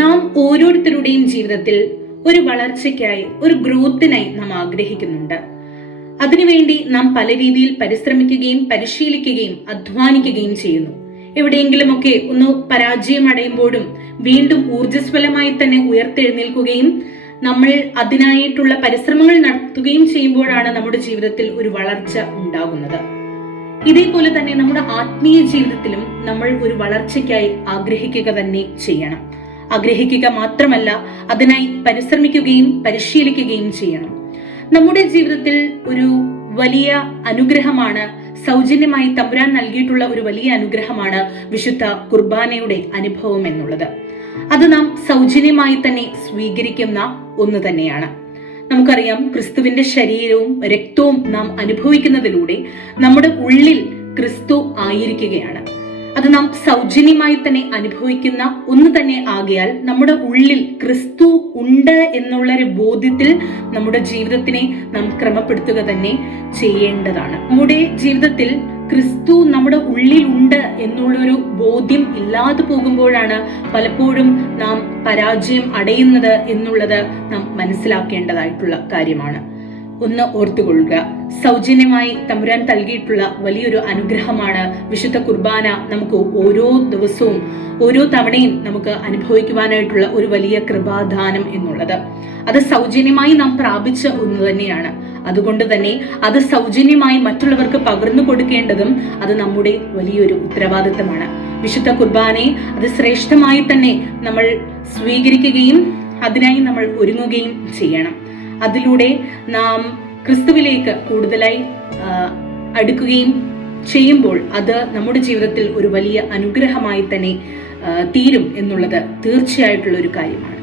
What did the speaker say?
നാം ഓരോരുത്തരുടെയും ജീവിതത്തിൽ ഒരു വളർച്ചയ്ക്കായി, ഒരു ഗ്രോത്തിനായി നാം ആഗ്രഹിക്കുന്നുണ്ട്. അതിനുവേണ്ടി നാം പല രീതിയിൽ പരിശ്രമിക്കുകയും പരിശീലിക്കുകയും അധ്വാനിക്കുകയും ചെയ്യുന്നു. എവിടെയെങ്കിലുമൊക്കെ ഒന്ന് പരാജയം അടയുമ്പോഴും വീണ്ടും ഊർജ്ജസ്വലമായി തന്നെ ഉയർത്തെഴുന്നേൽക്കുകയും നമ്മൾ അതിനായിട്ടുള്ള പരിശ്രമങ്ങൾ നടത്തുകയും ചെയ്യുമ്പോഴാണ് നമ്മുടെ ജീവിതത്തിൽ ഒരു വളർച്ച ഉണ്ടാകുന്നത്. ഇതേപോലെ തന്നെ നമ്മുടെ ആത്മീയ ജീവിതത്തിലും നമ്മൾ ഒരു വളർച്ചയ്ക്കായി ആഗ്രഹിക്കുക തന്നെ ചെയ്യണം. ആഗ്രഹിക്കുക മാത്രമല്ല, അതിനായി പരിശ്രമിക്കുകയും പരിശീലിക്കുകയും ചെയ്യണം. നമ്മുടെ ജീവിതത്തിൽ ഒരു വലിയ അനുഗ്രഹമാണ്, സൗജന്യമായി തമ്പുരാൻ നൽകിയിട്ടുള്ള ഒരു വലിയ അനുഗ്രഹമാണ് വിശുദ്ധ കുർബാനയുടെ അനുഭവം എന്നുള്ളത്. അത് നാം സൗജന്യമായി തന്നെ സ്വീകരിക്കുന്ന ഒന്ന് തന്നെയാണ്. നമുക്കറിയാം, ക്രിസ്തുവിന്റെ ശരീരവും രക്തവും നാം അനുഭവിക്കുന്നതിലൂടെ നമ്മുടെ ഉള്ളിൽ ക്രിസ്തു ആയിരിക്കുകയാണ്. അത് നാം സൗജന്യമായി തന്നെ അനുഭവിക്കുന്ന ഒന്ന് തന്നെ ആകയാൽ നമ്മുടെ ഉള്ളിൽ ക്രിസ്തു ഉണ്ട് എന്നുള്ളൊരു ബോധ്യത്തിൽ നമ്മുടെ ജീവിതത്തിനെ നാം ക്രമപ്പെടുത്തുക തന്നെ ചെയ്യേണ്ടതാണ്. നമ്മുടെ ജീവിതത്തിൽ ക്രിസ്തു നമ്മുടെ ഉള്ളിൽ ഉണ്ട് എന്നുള്ളൊരു ബോധ്യം ഇല്ലാതെ പോകുമ്പോഴാണ് പലപ്പോഴും നാം പരാജയം അടയുന്നത് എന്നുള്ളത് നാം മനസ്സിലാക്കേണ്ടതായിട്ടുള്ള കാര്യമാണ്. ഒന്ന് ഓർത്തുകൊള്ളുക, സൗജന്യമായി തമ്പുരാൻ നൽകിയിട്ടുള്ള വലിയൊരു അനുഗ്രഹമാണ് വിശുദ്ധ കുർബാന. നമുക്ക് ഓരോ ദിവസവും ഓരോ തവണയും നമുക്ക് അനുഭവിക്കുവാനായിട്ടുള്ള ഒരു വലിയ കൃപാദാനം എന്നുള്ളത്. അത് സൗജന്യമായി നാം പ്രാപിച്ച ഒന്ന് തന്നെയാണ്. അതുകൊണ്ട് തന്നെ അത് സൗജന്യമായി മറ്റുള്ളവർക്ക് പകർന്നു കൊടുക്കേണ്ടതും അത് നമ്മുടെ വലിയൊരു ഉത്തരവാദിത്തമാണ്. വിശുദ്ധ കുർബാനയെ അത് ശ്രേഷ്ഠമായി തന്നെ നമ്മൾ സ്വീകരിക്കുകയും അതിനായി നമ്മൾ ഒരുങ്ങുകയും ചെയ്യണം. അതിലൂടെ നാം ക്രിസ്തുവിലേക്ക് കൂടുതലായി അടുക്കുകയും ചെയ്യുമ്പോൾ അത് നമ്മുടെ ജീവിതത്തിൽ ഒരു വലിയ അനുഗ്രഹമായി തന്നെ തീരും എന്നുള്ളത് തീർച്ചയായിട്ടുള്ള ഒരു കാര്യമാണ്.